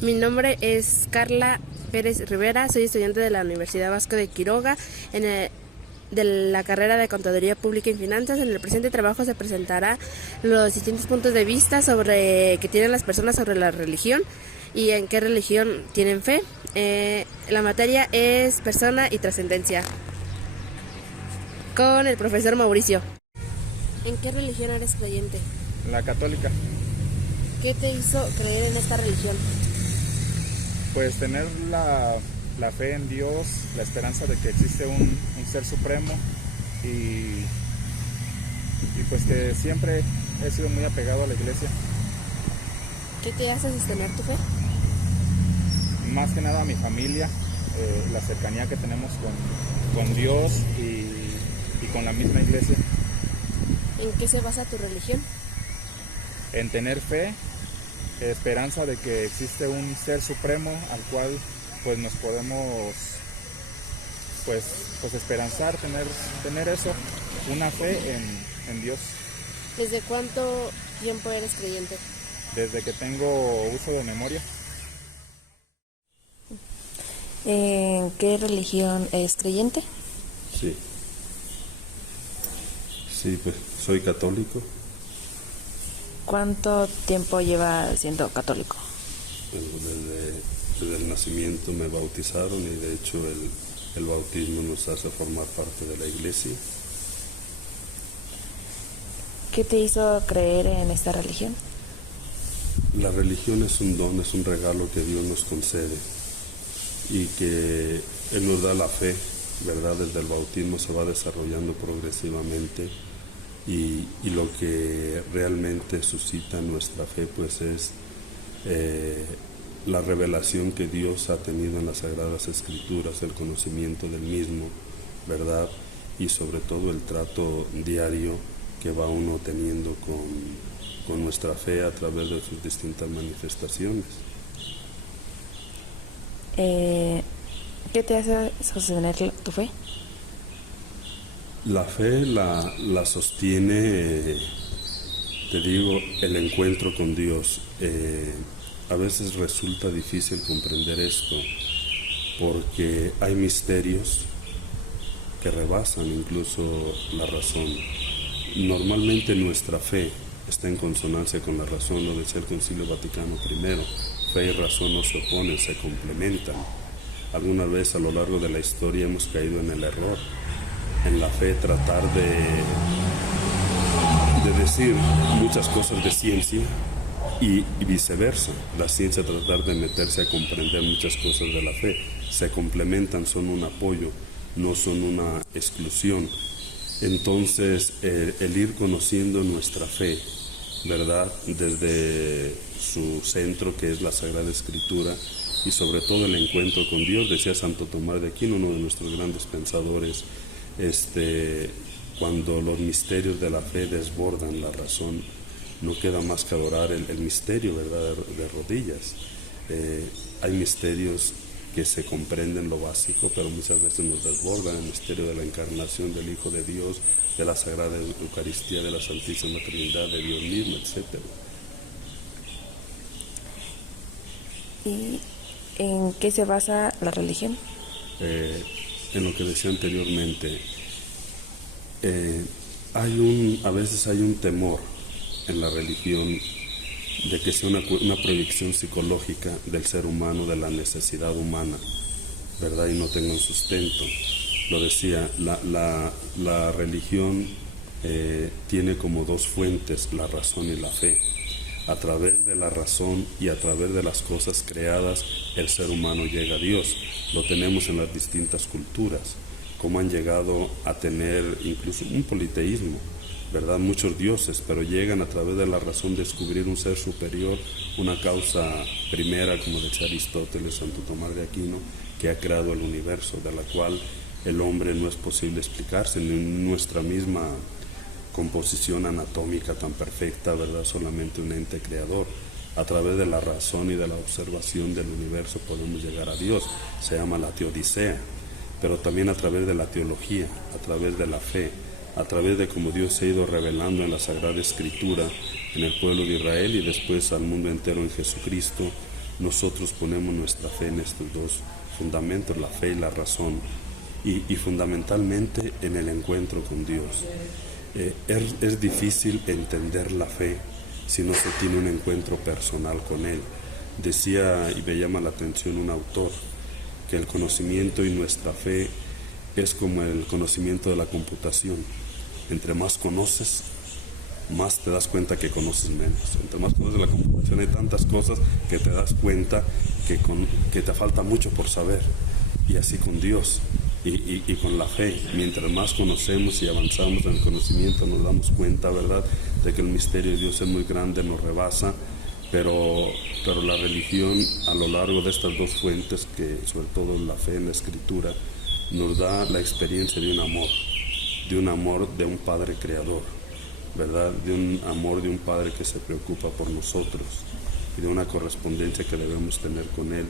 Mi nombre es Carla Pérez Rivera, soy estudiante de la Universidad Vasco de Quiroga de la carrera de Contaduría Pública y Finanzas. En el presente trabajo se presentará los distintos puntos de vista que tienen las personas sobre la religión y en qué religión tienen fe. La materia es persona y trascendencia, con el profesor Mauricio. ¿En qué religión eres creyente? La católica. ¿Qué te hizo creer en esta religión? Pues tener la fe en Dios, la esperanza de que existe un ser supremo y pues que siempre he sido muy apegado a la iglesia. ¿Qué te hace sostener tu fe? Más que nada a mi familia, la cercanía que tenemos con Dios y con la misma iglesia. ¿En qué se basa tu religión? En tener fe, esperanza de que existe un ser supremo al cual pues nos podemos pues esperanzar, tener eso, una fe en Dios. ¿Desde cuánto tiempo eres creyente? Desde que tengo uso de memoria. ¿En qué religión es creyente? Sí, pues soy católico. ¿Cuánto tiempo lleva siendo católico? Bueno, desde el nacimiento me bautizaron y de hecho el bautismo nos hace formar parte de la iglesia. ¿Qué te hizo creer en esta religión? La religión es un don, es un regalo que Dios nos concede y que Él nos da la fe, ¿verdad? Desde el bautismo se va desarrollando progresivamente y lo que realmente suscita nuestra fe pues es la revelación que Dios ha tenido en las Sagradas Escrituras, el conocimiento del mismo, ¿verdad? Y sobre todo el trato diario que va uno teniendo con nuestra fe a través de sus distintas manifestaciones. ¿Qué te hace sostener tu fe? La fe la sostiene, te digo, el encuentro con Dios. A veces resulta difícil comprender esto porque hay misterios que rebasan incluso la razón. Normalmente nuestra fe está en consonancia con la razón, lo decía el Concilio Vaticano I. Fe y razón no se oponen, se complementan. Alguna vez a lo largo de la historia hemos caído en el error, en la fe tratar de decir muchas cosas de ciencia y viceversa, la ciencia tratar de meterse a comprender muchas cosas de la fe. Se complementan, son un apoyo, no son una exclusión. Entonces, el ir conociendo nuestra fe, ¿verdad? Desde su centro, que es la Sagrada Escritura, y sobre todo el encuentro con Dios, decía Santo Tomás de Aquino, uno de nuestros grandes pensadores, cuando los misterios de la fe desbordan la razón, no queda más que adorar el misterio, ¿verdad?, de rodillas. Hay misterios que se comprenden lo básico, pero muchas veces nos desbordan: el misterio de la encarnación del Hijo de Dios, de la Sagrada Eucaristía, de la Santísima Trinidad, de Dios mismo, etc. ¿Y en qué se basa la religión? En lo que decía anteriormente, a veces hay un temor en la religión de que sea una proyección psicológica del ser humano, de la necesidad humana, ¿verdad? Y no tenga un sustento. Lo decía, la religión tiene como dos fuentes, la razón y la fe. A través de la razón y a través de las cosas creadas, el ser humano llega a Dios. Lo tenemos en las distintas culturas, como han llegado a tener incluso un politeísmo, ¿verdad? Muchos dioses, pero llegan a través de la razón a descubrir un ser superior, una causa primera, como decía Aristóteles, Santo Tomás de Aquino, que ha creado el universo, de la cual el hombre no es posible explicarse, ni nuestra misma composición anatómica tan perfecta, ¿verdad? Solamente un ente creador. A través de la razón y de la observación del universo podemos llegar a Dios. Se llama la teodicea, pero también a través de la teología, a través de la fe, a través de cómo Dios se ha ido revelando en la Sagrada Escritura, en el pueblo de Israel y después al mundo entero en Jesucristo, nosotros ponemos nuestra fe en estos dos fundamentos, la fe y la razón, y fundamentalmente en el encuentro con Dios. Es difícil entender la fe si no se tiene un encuentro personal con Él. Decía, y me llama la atención un autor, que el conocimiento y nuestra fe es como el conocimiento de la computación. Entre más conoces, más te das cuenta que conoces menos. Entre más conoces la computación hay tantas cosas que te das cuenta que te falta mucho por saber. Y así con Dios y con la fe. Mientras más conocemos y avanzamos en el conocimiento, nos damos cuenta, ¿verdad?, de que el misterio de Dios es muy grande, nos rebasa. Pero la religión, a lo largo de estas dos fuentes, que sobre todo la fe en la Escritura, nos da la experiencia de un amor de un Padre Creador, ¿verdad? De un amor de un Padre que se preocupa por nosotros y de una correspondencia que debemos tener con Él.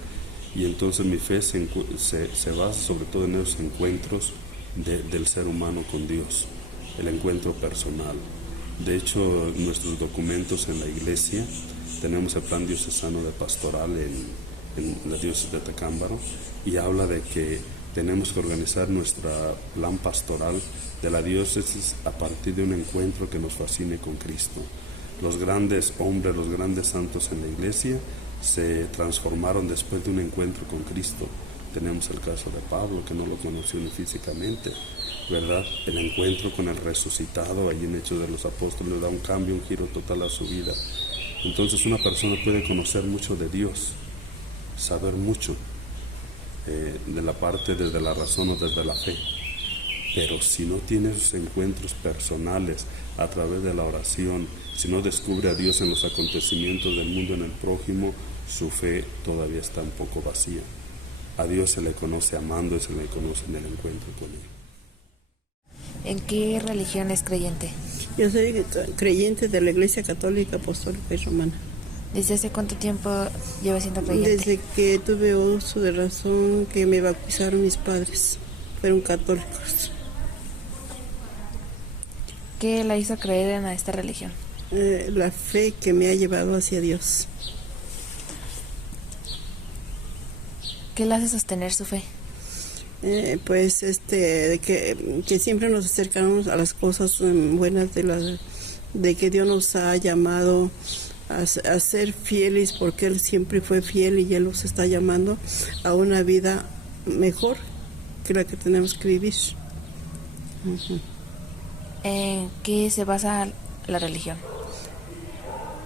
Y entonces mi fe se basa sobre todo en esos encuentros del ser humano con Dios, el encuentro personal. De hecho, nuestros documentos en la iglesia, tenemos el plan diocesano de pastoral en la diócesis de Tecámbaro, y habla de que tenemos que organizar nuestro plan pastoral de la diócesis a partir de un encuentro que nos fascine con Cristo. Los grandes hombres, los grandes santos en la iglesia se transformaron después de un encuentro con Cristo. Tenemos el caso de Pablo, que no lo conoció ni físicamente, ¿verdad? El encuentro con el resucitado, allí en Hechos de los Apóstoles, le da un cambio, un giro total a su vida. Entonces una persona puede conocer mucho de Dios, saber mucho de la parte desde la razón o desde la fe, pero si no tiene esos encuentros personales a través de la oración, si no descubre a Dios en los acontecimientos del mundo, en el prójimo, su fe todavía está un poco vacía. A Dios se le conoce amando y se le conoce en el encuentro con Él. ¿En qué religión es creyente? Yo soy creyente de la Iglesia Católica, Apostólica y Romana. ¿Desde hace cuánto tiempo lleva siendo creyente? Desde que tuve uso de razón, que me bautizaron mis padres. Fueron católicos. ¿Qué la hizo creer en esta religión? La fe que me ha llevado hacia Dios. ¿Qué le hace sostener su fe? Que siempre nos acercamos a las cosas buenas de que Dios nos ha llamado a ser fieles, porque Él siempre fue fiel y Él nos está llamando a una vida mejor que la que tenemos que vivir. ¿En qué se basa la religión?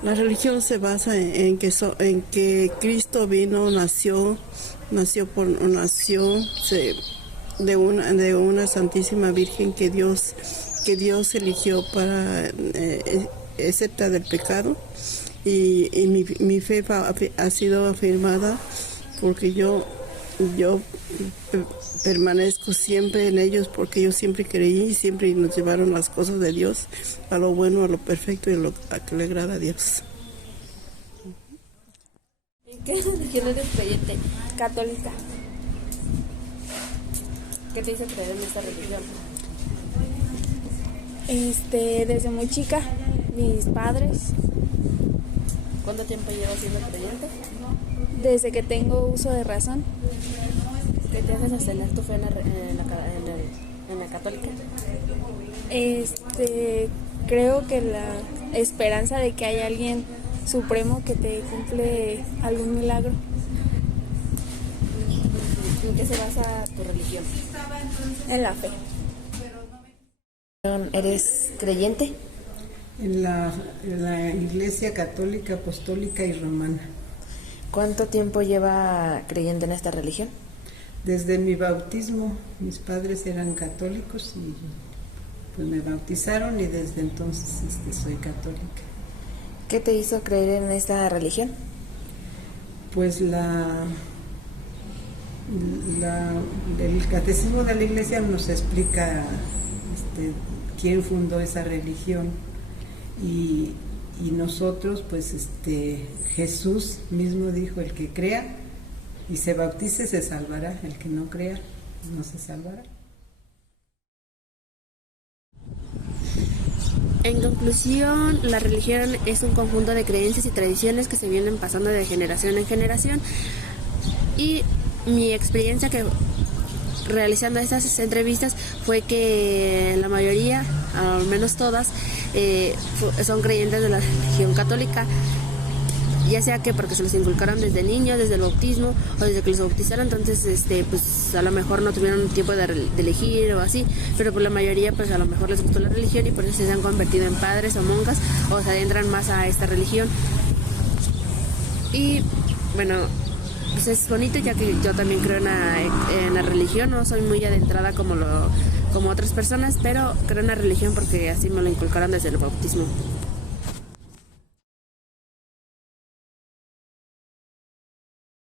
La religión se basa en que Cristo vino, nació de una Santísima Virgen que Dios eligió para excepta del pecado, y mi fe ha sido afirmada porque yo permanezco siempre en ellos, porque yo siempre creí y siempre nos llevaron las cosas de Dios a lo bueno, a lo perfecto y a que le agrada a Dios. ¿En qué religión eres creyente? Católica. ¿Qué te hizo creer en esta religión? Desde muy chica, mis padres, ¿Cuánto tiempo llevas siendo creyente? desde que tengo uso de razón, ¿Qué te hace sostener tu fe en la católica? creo que la esperanza de que hay alguien supremo que te cumple algún milagro. ¿En qué se basa tu religión? En la fe. ¿Eres creyente? En la Iglesia Católica, Apostólica y Romana. ¿Cuánto tiempo lleva creyendo en esta religión? Desde mi bautismo, mis padres eran católicos y pues me bautizaron, y desde entonces soy católica. ¿Qué te hizo creer en esta religión? Pues el catecismo de la Iglesia nos explica quién fundó esa religión, y nosotros pues Jesús mismo dijo: el que crea y se bautice se salvará, el que no crea no se salvará. En conclusión, la religión es un conjunto de creencias y tradiciones que se vienen pasando de generación en generación, y mi experiencia que realizando estas entrevistas fue que la mayoría, al menos todas, son creyentes de la religión católica, ya sea que porque se los inculcaron desde niños, desde el bautismo o desde que los bautizaron, entonces pues a lo mejor no tuvieron tiempo de elegir o así, pero por la mayoría pues a lo mejor les gustó la religión y por eso se han convertido en padres o monjas o se adentran más a esta religión. Y bueno, pues es bonito, ya que yo también creo en la religión, no soy muy adentrada como otras personas, pero creo en la religión porque así me lo inculcaron desde el bautismo.